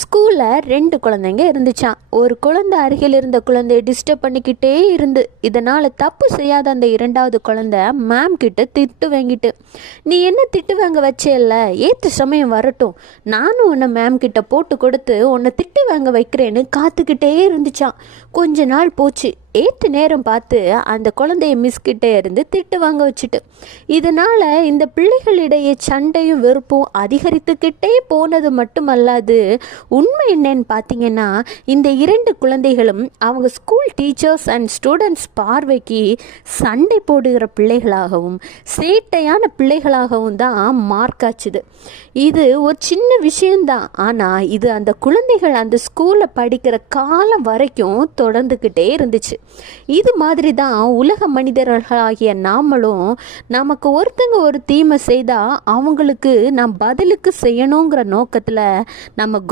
ஸ்கூலில் 2 குழந்தைங்க இருந்துச்சான். ஒரு குழந்தை அருகில் இருந்த குழந்தைய டிஸ்டர்ப் பண்ணிக்கிட்டே இருந்து இதனால் தப்பு செய்யாத அந்த 2வது குழந்தை மேம் கிட்ட திட்டு வாங்கிட்டு, நீ என்ன திட்டு வாங்க வச்சேல்ல, ஏற்ற சமயம் வரட்டும், நானும் உன்னை மேம் கிட்ட போட்டு கொடுத்து உன்னை திட்டு வாங்க வைக்கிறேன்னு காத்துக்கிட்டே இருந்துச்சான். கொஞ்ச நாள் போச்சு. ஏற்ற நேரம் பார்த்து அந்த குழந்தைய மிஸ்கிட்டே இருந்து திட்டு வாங்க வச்சுட்டு, இதனால் இந்த பிள்ளைகளிடையே சண்டையும் வெறுப்பும் அதிகரித்துக்கிட்டே போனது மட்டுமல்லாது, உண்மை என்னன்னு பார்த்தீங்கன்னா, இந்த 2 குழந்தைகளும் அவங்க ஸ்கூல் டீச்சர்ஸ் அண்ட் ஸ்டூடெண்ட்ஸ் பார்வைக்கு சண்டை போடுகிற பிள்ளைகளாகவும் சேட்டையான பிள்ளைகளாகவும் தான் மார்க் ஆச்சுது. இது ஒரு சின்ன விஷயம்தான், ஆனால் இது அந்த குழந்தைகள் அந்த ஸ்கூலில் படிக்கிற காலம் வரைக்கும் தொடர்ந்துக்கிட்டே இருந்துச்சு. இது மாதிரி தான் உலக மனிதர்களாகிய நாமளும் நமக்கு ஒருத்தங்க ஒரு தீமை செய்தால் அவங்களுக்கு நாம் பதிலுக்கு செய்யணுங்கிற நோக்கத்தில் நம்ம